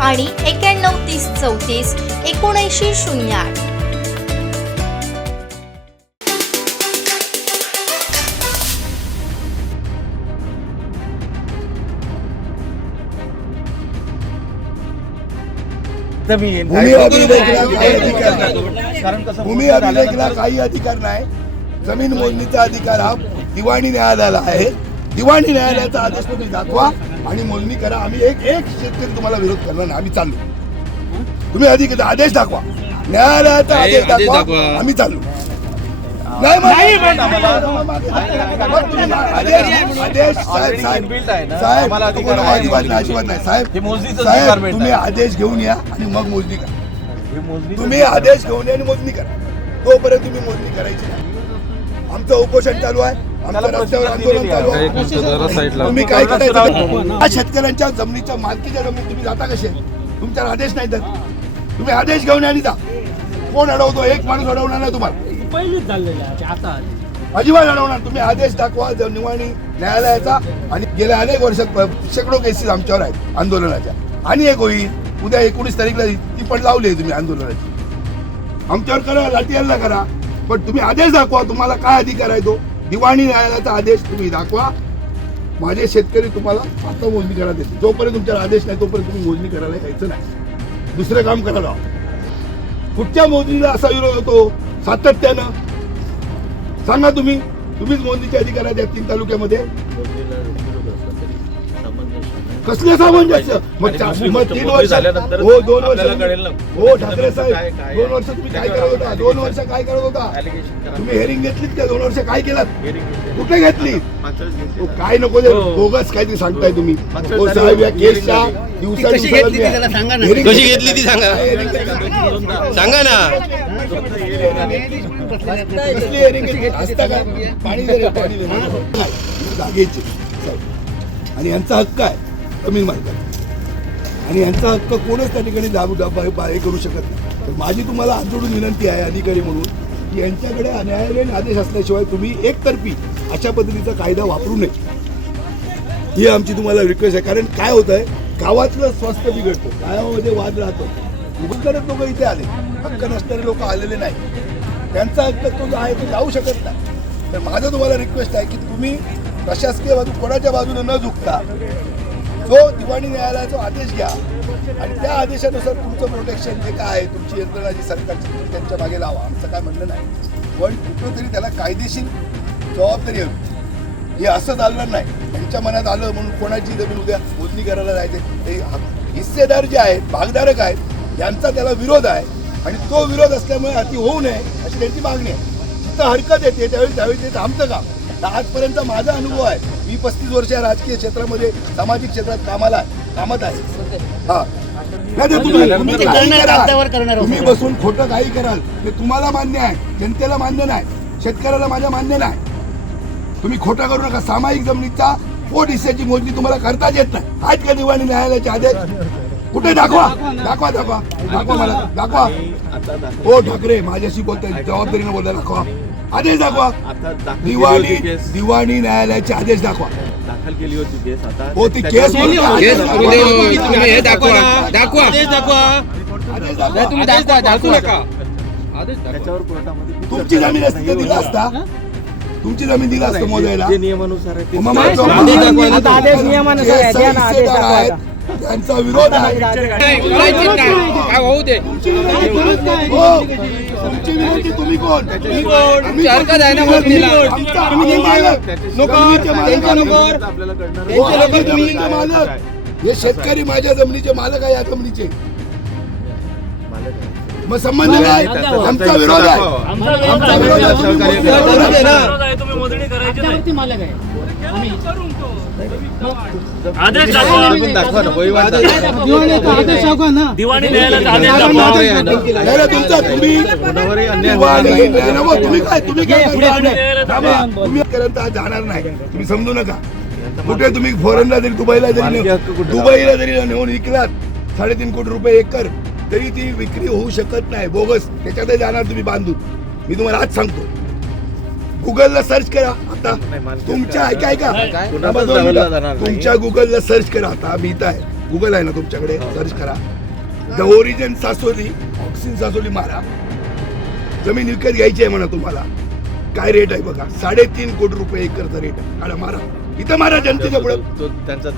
आणि एक्याण्णव तीस चौतीस एकोणऐंशी शून्य आठ. भूमी अभिलेखला काही अधिकार नाही. कारण कसं भूमी अभिलेखला काही अधिकार नाही. जमीन मोजणीचा अधिकार हा दिवाणी न्यायालयाला आहे. दिवाणी न्यायालयाचा आदेश तुम्ही दाखवा आणि मोजणी करा आम्ही एक एक शेतकरी तुम्हाला विरोध करणार नाही आम्ही चाललो तुम्ही अधिक आदेश दाखवा न्यायालयाचा आदेश दाखवा आम्ही चाललो तुम्ही आदेश हे घेऊन या आणि मग मोजणी करा हे तुम्ही आदेश घेऊन या आणि मोजणी करा तोपर्यंत तुम्ही मोजणी करायची नाही आमचं उपोषण चालू आहे शेतकऱ्यांच्या जमिनीच्या मालकीच्या जमिनीत तुम्ही जाता कसे? तुमच्यावर आदेश नाही तर. तुम्ही आदेश घेऊन या आणि जा. कोण अडवतो? एक माणूस अडवणार नाही तुम्हाला. पहिलीच झालेलं आहे आता अजिबात अडवणार. तुम्ही आदेश दाखवा निवाणी न्यायालयाचा. आणि गेल्या अनेक वर्षात शेकडो केसेस आमच्यावर आहेत आंदोलनाच्या. आणि एक होईल. उद्या एकोणीस तारीखला ती पण लावली आहे तुम्ही आंदोलनाची. आमच्यावर करा लाठी हल्ला करा. पण तुम्ही आदेश दाखवा तुम्हाला काय अधिकार आहे तो? दिवाणी न्यायालयाचा आदेश तुम्ही दाखवा. माझे शेतकरी तुम्हाला आता मोजणी करायला देते जोपर्यंत तुमच्यावर आदेश नाही तोपर्यंत तुम्ही मोजणी करायला यायचं नाही. दुसरं काम करायला हवं. कुठच्या मोजणीला असा विरोध होतो? सातत्यानं. सांगा तुम्ही. तुम्हीच मोजणीचे अधिकार आहेत या तीन तालुक्यामध्ये. कसले सामंजस्य मग चा- मग तीन वर्ष झाल्यानंतर हो दोन वर्ष आपल्याला कळेल ना. हो ठाकरे काय- साहेब काय- दोन वर्ष तुम्ही काय करत होता? दोन वर्ष काय करत होता. तुम्ही हेरिंग घेतलीत का? दोन वर्ष काय केलात. कुठे घेतली. काय नको ते हो. बोगस काहीतरी सांगताय तुम्ही. हो. वेळेस साहेब या केसच्या कशी घेतली ती त्याला? सांगा ना. कशी घेतली ती सांगा. सांगा. ना. कसली हेरिंग घेतली? असता का? पाणी दे रे, पाणी दे. नाही, जागेचे. साहेब. आणि यांचा हक्क आहे. कमी मानतात. आणि यांचा हक्क कोणच त्या ठिकाणी दाब दाबा हे करू शकत नाही. तर माझी तुम्हाला आजोडून जोडून विनंती आहे अधिकारी म्हणून की यांच्याकडे न्यायालयीन आदेश असल्याशिवाय तुम्ही एकतर्फी अशा पद्धतीचा कायदा वापरू नये. ही आमची तुम्हाला रिक्वेस्ट आहे. कारण काय होत आहे गावातलं स्वास्थ्य बिघडतं गावामध्ये वाद राहतो. उघडकरच लोक इथे आले. हक्क नसणारे लोक आलेले नाही. त्यांचा हक्क तो जो आहे तो जाऊ शकत नाही. तर माझं तुम्हाला रिक्वेस्ट आहे की तुम्ही प्रशासकीय बाजू कोणाच्या बाजूने न झुकता जो दिवाणी न्यायालयाचा आदेश घ्या आणि त्या आदेशानुसार तुमचं प्रोटेक्शन जे काय आहे तुमची यंत्रणा जी सरकारची तुम्ही त्यांच्या मागे लावा. आमचं काय म्हणणं नाही. पण कुठंतरी त्याला कायदेशीर जबाबदारी हवी. हे असं चालणार नाही. त्यांच्या मनात आलं म्हणून कोणाची जमीन उद्या मोजणी करायला जायचे? ते हिस्सेदार जे आहेत भागधारक आहेत यांचा त्याला विरोध आहे. आणि तो विरोध असल्यामुळे अति होऊ नये अशी त्यांची मागणी आहे. जिथं हरकत येते त्यावेळी त्यावेळी ते थांबतं का? तर आजपर्यंत माझा अनुभव आहे मी पस्तीस वर्ष या राजकीय क्षेत्रामध्ये सामाजिक क्षेत्रात कामाला आहे कामात आहे. हा. तर तुम्ही. बसून खोटं काही कराल ते तुम्हाला मान्य आहे जनतेला मान्य नाही शेतकऱ्याला माझ्या मान्य नाही. तुम्ही खोटा करू नका सामायिक जमिनीचा पोट हिस्स्याची मोजणी तुम्हाला करताच येत नाही. आहेत का दिवाणी न्यायालयाचे आदेश? कुठे दाखवा? दाखवा दाखवा. दाखवा मला. दाखवा. हो ठाकरे माझ्याशी बोलताय जबाबदारीने बोलताय दाखवा. आदेश दाखवा. दिवाणी दिवाणी न्यायालयाचे आदेश दाखवा. दाखल केली होती केस आता. हो ती केस हे दाखवा. दाखवा. आदेश दाखवा. तुम्ही दाखवा. दाखवू. नका. त्याच्यावर कोर्टामध्ये तुमची जमीन असती दिला असता? तुमची जमीन दिला असतं मोजायला? जे नियमानुसार आहे आदेश नियमानुसार आहे. त्यांचा विरोध आहे. करायची. काय? हो तुमची विनंती तुम्ही कोण. जमिनीचे मालक शेतकरी माझ्या जमिनीचे मालक आहे या जमिनीचे. मग संबंध नाही आमचा विरोध आहे. आमचा विरोध आहे. तुम्ही मोदी विरोध आदेश पण दाखवा ना वहिवाट दाखवा. दिवाणी आदेश दाखवा ना दिवाणी न्यायालयाचा आदेश दाखवा नाही नाही, तुमचा तुम्ही कोणावरही अन्याय दिवाणी, होणार नाही. नाही, नाही, हो, तुम्ही काय तुम्ही काय पुढे, पुढे. करता? थांबा, तुम्ही पर्यंत आज जाणार नाही तुम्ही समजू नका कुठे तुम्ही फॉरेनला जरी दुबईला जरी मालकी हक्क नेऊन- कुठे? दुबईला जरी नेऊन विकलात साडेतीन कोटी रुपये एकर तरी ती विक्री होऊ शकत नाही बोगस त्याच्यातही जाणार तुम्ही बांधून मी तुम्हाला आज सांगतो गुगलला सर्च करा. आता तुमच्या ऐका ऐका. तुमच्या गुगलला सर्च करा. आता मी इथं आहे. गुगल आहे ना तुमच्याकडे? सर्च करा. द ओरिजिन सासोली ऑक्सिन सासोली मारा. जमीन विकत घ्यायची आहे म्हणा तुम्हाला. काय रेट आहे बघा? साडेतीन कोटी रुपये एकरचा रेट आहे. काढा मारा. इथं मारा जनतेच्या पुढे.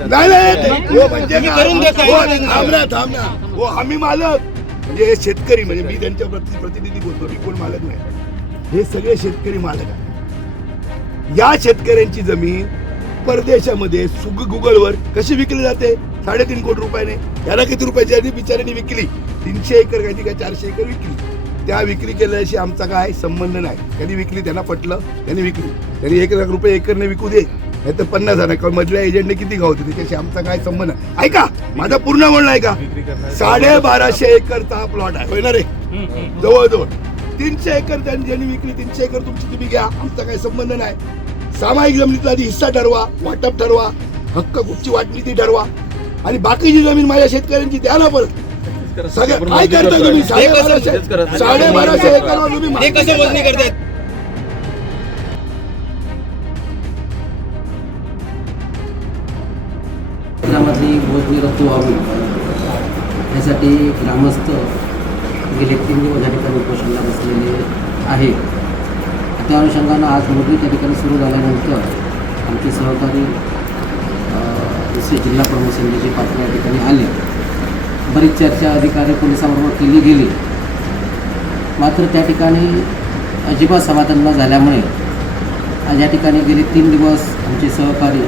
नाही नाही ते- हो म्हणजे काय? हो, थांब ना थांब ना. हो आम्ही मालक. म्हणजे हे शेतकरी म्हणजे मी त्यांच्या प्रति प्रतिनिधी बोलतो मी कोण मालक नाही. हे सगळे शेतकरी मालक आहेत. या शेतकऱ्यांची जमीन परदेशामध्ये सुग गुगलवर कशी विकली जाते? साडेतीन कोटी रुपयाने. याला किती रुपयाची आधी बिचाऱ्यांनी विकली. तीनशे एकर काही काय चारशे एकर विकली. त्या विक्री केल्याशी आमचा काय संबंध नाही. त्यांनी विकली त्यांना पटलं त्यांनी विकली. त्यांनी एक लाख रुपये एकरने विकू दे. नाही तर पन्नास हजार. कारण मधल्या एजंटने किती गावते त्याच्याशी आमचा काय संबंध नाही. ऐका माझा पूर्ण म्हणणं विक्री करणार साडे बाराशे एकरचा हा प्लॉट आहे. होय ना रे? जवळजवळ. तीनशे एकर त्यांनी ज्यांनी विकली तीनशे एकर तुमची तुम्ही घ्या आमचा काही संबंध नाही सामायिक जमिनीतला आधी हिस्सा ठरवा वाटप ठरवा हक्क कुठची वाटणी ती ठरवा आणि बाकीची जमीन माझ्या शेतकऱ्यांची द्या ना परत सगळ्या काय मोजणी करता. तुम्ही हे साडे कसं- बाराशे हेच करत नाही. साडे बाराशे एकरवर तुम्ही कसं. मोजणी करतात ग्रामातली मोजणी रद्द व्हावी यासाठी ग्रामस्थ गेले तीन दिवस या ठिकाणी उपोषणाला बसलेले आहे त्या अनुषंगानं आज मोजणी त्या ठिकाणी सुरू झाल्यानंतर आमचे सहकारी जसे जिल्हा प्रमुख संजयजी पाटील या ठिकाणी आले. बरीच चर्चा अधिकारी पोलिसांबरोबर केली गेली. मात्र त्या ठिकाणी अजिबात समाधान न झाल्यामुळे आज या ठिकाणी गेले तीन दिवस आमचे सहकारी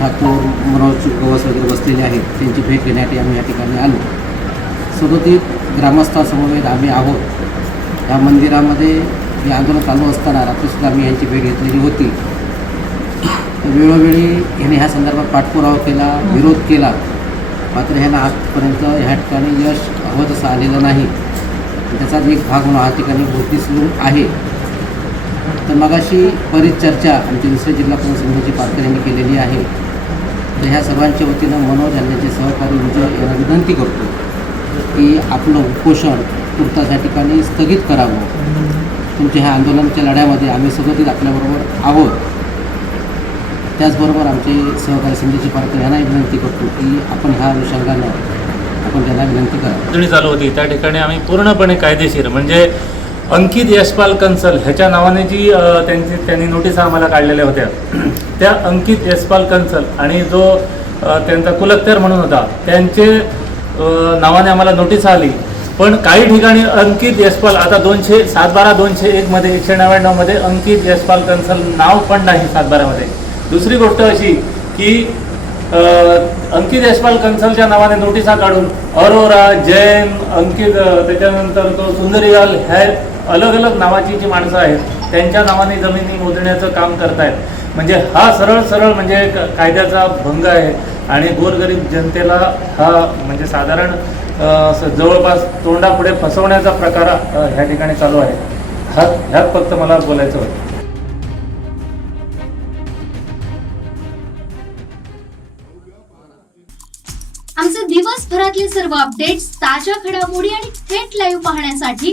ठाकूर मनोज गवस वगैरे बसलेले आहेत. त्यांची भेट घेण्यासाठी आम्ही या ठिकाणी आलो. सदोदित ग्रामस्थासमवेत आम्ही आहोत. या मंदिरामध्ये हे आंदोलन चालू असताना रात्रीसुद्धा आम्ही यांची भेट घेतलेली होती. वेळोवेळी ह्याने ह्या संदर्भात पाठपुरावा केला विरोध केला. मात्र ह्यांना आजपर्यंत ह्या ठिकाणी यश हवं तसं आलेलं नाही. त्याचाच एक भाग म्हणून हा ठिकाणी भरती सुरू आहे. तर मगाशी परिचर्चा चर्चा आमचे दुसरे जिल्हा प्रमुख संघाची पाटकर यांनी केलेली आहे. तर ह्या सर्वांच्या वतीनं मनोज आणि सहकारी विजय यांना विनंती करतो. की आपलं उपोषण तुर्तास या ठिकाणी स्थगित करावं. तुमच्या ह्या आंदोलनाच्या लढ्यामध्ये आम्ही सगळीत आपल्याबरोबर आहोत. त्याचबरोबर आमचे सहकारी संजयजी पारकर यांनाही विनंती करतो की आपण ह्या अनुषंगानं आपण त्यांना विनंती करा. चालू होती. त्या ठिकाणी आम्ही पूर्णपणे कायदेशीर म्हणजे अंकित यशपाल कन्सल ह्याच्या नावाने जी त्यांची त्यांनी नोटीस आम्हाला काढलेल्या होत्या. त्या अंकित यशपाल कन्सल आणि जो त्यांचा कुलत्तर म्हणून होता त्यांचे नावाने आम्हाला नोटीस आली. पण काही ठिकाणी अंकित यशपाल आता दोनशे सात बारा दोनशे एकमध्ये एकशे नव्याण्णवमध्ये अंकित यशपाल कन्सल नाव पण नाही सात बारामध्ये दुसरी गोष्ट अशी की अंकित यशपाल कन्सलच्या नावाने नोटिसा काढून अरोरा जैन अंकित त्याच्यानंतर तो सुंदरीलाल ह्या अलग अलग नावाची जी माणसं आहेत त्यांच्या नावाने जमिनी मोजण्याचं काम करतायत. म्हणजे हा सरळ सरळ म्हणजे कायद्याचा भंग आहे आणि गोरगरीब जनतेला हा म्हणजे साधारण जवळपास तोंडापुढे फसवण्याचा प्रकार ह्या ठिकाणी चालू आहे. हा ह्यात फक्त मला बोलायचं होतं. आमचे दिवसभरातले सर्व अपडेट्स ताज्या घडामोडी आणि थेट लाईव्ह पाहण्यासाठी